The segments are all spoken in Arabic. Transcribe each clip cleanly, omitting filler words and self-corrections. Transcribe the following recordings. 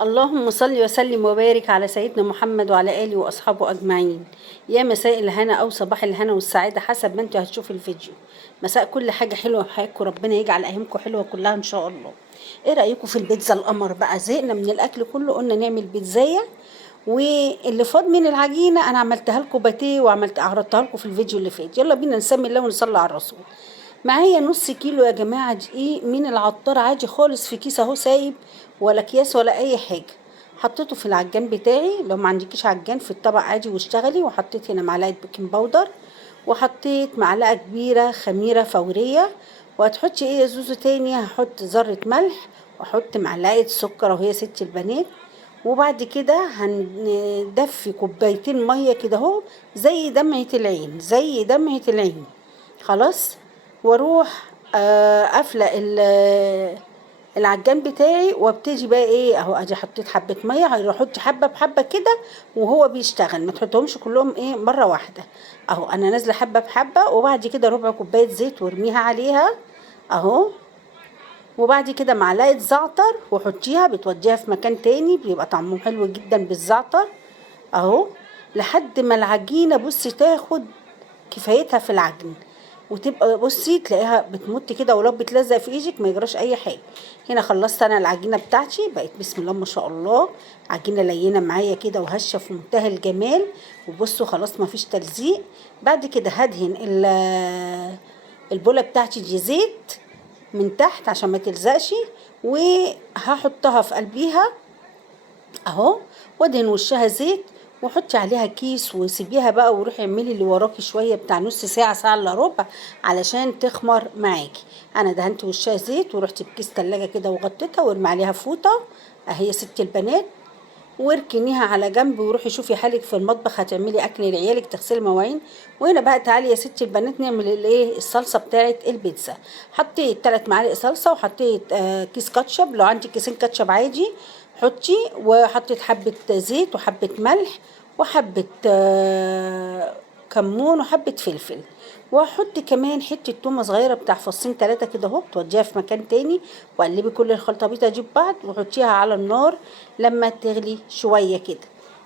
اللهم صل وسلم وبارك على سيدنا محمد وعلى آله وأصحابه أجمعين. يا مساء الهنا أو صباح الهنا والسعادة حسب ما انتوا هتشوفوا الفيديو. مساء كل حاجة حلوة في حياتكم، ربنا يجعل أيامكم حلوة كلها إن شاء الله. إيه رأيكم في البيتزا القمر بقى؟ زهقنا من الأكل كله، قلنا نعمل بيتزاية. واللي فاض من العجينة أنا عملتها لكم باتيه عرضتها لكم في الفيديو اللي فات. يلا بينا نسمي الله ونصلي على الرسول. معايا نص كيلو يا جماعة دقيق من العطار عادي خالص، في كيس اهو سايب، ولا اكياس ولا اي حاجة. حطيته في العجان بتاعي، لو ما عندكيش عجان في الطبق عادي واشتغلي. وحطيت هنا معلقة بيكنج باودر، وحطيت معلقة كبيرة خميرة فورية. وهتحطي ايه يا زوزو تاني؟ هحط ذرة ملح، واحط معلقة سكر وهي ست البنات. وبعد كده هندفي كوبايتين مية كده اهو، زي دمعة العين زي دمعة العين. خلاص. واروح قافله العجان بتاعي، وابتدي بقى ايه اهو. ادي حطيت حبه ميه، هحط حبه بحبه كده وهو بيشتغل، ما تحطهمش كلهم ايه مره واحده. اهو انا نازله حبه بحبه. وبعد كده ربع كوبايه زيت وارميها عليها اهو. وبعد كده معلقه زعتر وحطيها، بتوديها في مكان تاني بيبقى طعمه حلو جدا بالزعتر اهو. لحد ما العجينه بصي تاخد كفايتها في العجن، وتبقى بصي تلاقيها بتمط كده، ولو بتلزق في ايدك ما يجراش اي حاجه. هنا خلصت انا العجينه بتاعتي، بقت بسم الله ما شاء الله عجينه لينه معايا كده وهشه في منتهى الجمال. وبصوا خلاص ما فيش تلزيق. بعد كده هدهن البوله بتاعتي دي زيت من تحت عشان ما تلزقش، وهحطها في قلبيها اهو. وادهن وشها زيت، وحطي عليها كيس وسيبيها بقى، وروحي اعملي اللي وراكي شويه بتاع نص ساعه ساعه الا ربع علشان تخمر معاكي. انا دهنت وشها زيت ورحت بكيس تلاجة كده وغطيتها، وارمي عليها فوطه اهي يا ست البنات، واركنيها على جنب. وروحي شوفي حالك في المطبخ هتعملي اكل لعيالك، تغسلي مواعين. وهنا بقى تعالي يا ستي البنات نعمل الايه الصلصه بتاعه البيتزا. حطيت 3 معالق صلصه، وحطيت كيس كاتشب، لو عندك كيسين كاتشب عادي حطي. وحطيت حبه زيت وحبه ملح وحبه كمون وحبه فلفل. واحط كمان حته تومه صغيره بتاع فصين 3 كده اهو، توديها في مكان تاني. وقلبي كل الخلطبيطه دي ببعض، وحطيها على النار لما تغلي شويه كده.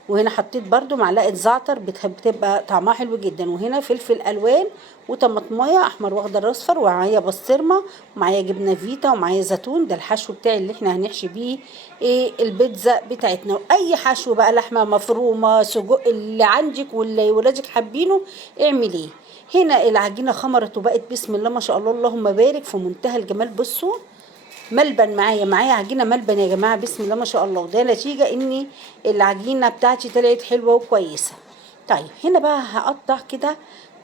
وهنا حطيت برضو معلقه زعتر، بتبقى طعمها حلو جدا. وهنا فلفل الوان وطماطمايه احمر واخضر اصفر، ومعايا بسطرمه، ومعايا جبنه فيتا، ومعايا زيتون. ده الحشو بتاعي اللي احنا هنحشي بيه ايه البيتزا بتاعتنا. واي حشو بقى، لحمه مفرومه، سجق، اللي عندك واللي ولادك حابينه اعمليه. هنا العجينه خمرت وبقت بسم الله ما شاء الله اللهم بارك في منتهى الجمال. بصوا ملبن معايا عجينه ملبن يا جماعه، بسم الله ما شاء الله. وده نتيجه ان العجينه بتاعتي طلعت حلوه وكويسه. طيب هنا بقى هقطع كده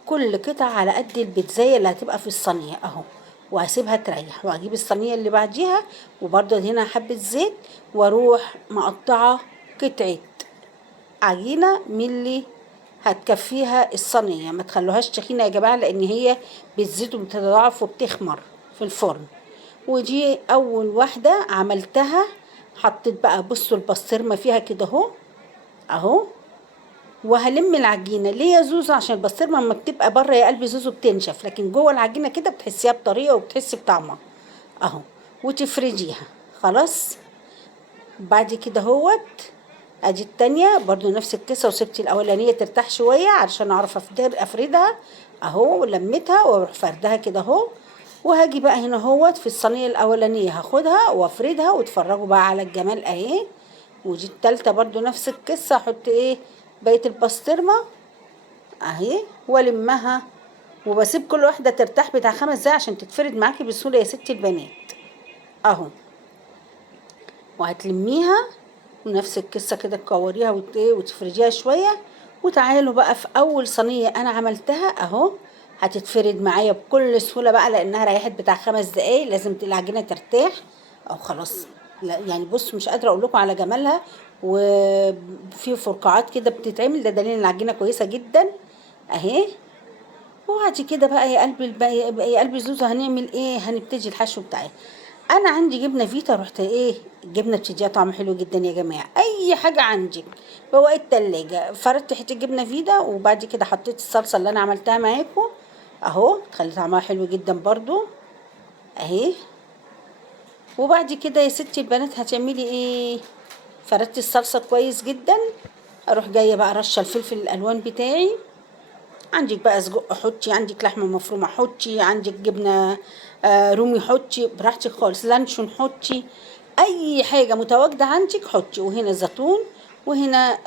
كل قطعه على قد البيتزايه اللي هتبقى في الصينيه اهو، وهسيبها تريح. وهجيب الصينيه اللي بعديها، وبرده هنا حبه زيت، واروح مقطعه قطعه عجينه من اللي هتكفيها الصينيه. ما تخلوهاش تخينه يا جماعه، لان هي بتزيد وبتتضاعف وبتخمر في الفرن. ودي اول واحده عملتها. حطيت بقى بصوا البسطرمه فيها كده اهو اهو. وهلم العجينه ليه يا زوزو؟ عشان البسطرمه لما بتبقى بره يا قلبي زوزو بتنشف، لكن جوه العجينه كده بتحسيها بطريقه وبتحسي بطعمها اهو. وتفرديها خلاص. بعد كده هوت ادي التانية برضو نفس القصه، وسبت الاولانيه ترتاح شويه علشان اعرف افردها اهو. لميتها واروح فردها كده اهو. وهاجي بقى هنا اهوت في الصينيه الاولانيه هاخدها وافردها، واتفرجوا بقى على الجمال اهي. ودي التالتة برضو نفس القصه، احط ايه بقيه البسطرمه اهي والمها. وبسيب كل واحده ترتاح بتاع 5 دقايق عشان تتفرد معاكي بسهوله يا ستي البنات اهو. وهتلميها ونفس القصه كده تكوريها وتفرديها شويه. وتعالوا بقى في اول صينيه انا عملتها اهو، هتتفرد معايا بكل سهوله بقى، لانها ريحت بتاع 5 دقايق. لازم العجينه ترتاح او خلاص. لا يعني بص مش قادره اقول لكم على جمالها. وفي فرقعات كده بتتعمل، ده دليل ان العجينه كويسه جدا اهي. وبعد كده بقى يا قلبي زوزو هنعمل ايه؟ هنبتدي الحشو بتاعي. انا عندي جبنه فيتا، رحت ايه الجبنه بتديها طعم حلو جدا يا جماعه. اي حاجه عندك بواقي التلاجة، فردت حته جبنه فيتا. وبعد كده حطيت الصلصه اللي انا عملتها معاكم اهو، تخلي طعمها حلو جدا برضو اهي. وبعد كده يا ستي البنات هتعملي ايه فردت الصلصه كويس جدا. اروح جايه بقى رشه الفلفل الالوان بتاعي. عندك بقى سجق حطي، عندك لحمه مفرومه حطي، عندك جبنه رومي حطي براحتك خالص، لانشون حطي، اي حاجه متواجده عندك حطي. وهنا زيتون، وهنا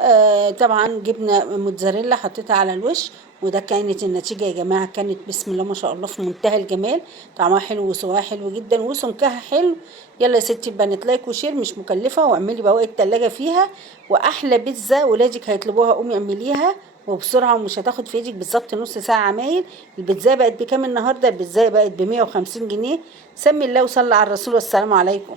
طبعا جبنه موتزاريلا حطيتها على الوش. وده كانت النتيجه يا جماعه، كانت بسم الله ما شاء الله في منتهى الجمال. طعمها حلو وسواها حلو جدا وسمكها حلو. يلا يا ستي البنات، لايك وشير، مش مكلفه، واعملي بواقي التلاجة فيها. واحلى بيتزا ولادك هيطلبوها قومي اعمليها وبسرعه، ومش هتاخد في ايدك بالظبط نص ساعه عمايل. البيتزا بقت بكام النهارده؟ البيتزا بقت ب 150 جنيه. سمي الله وصلي على الرسول، والسلام عليكم.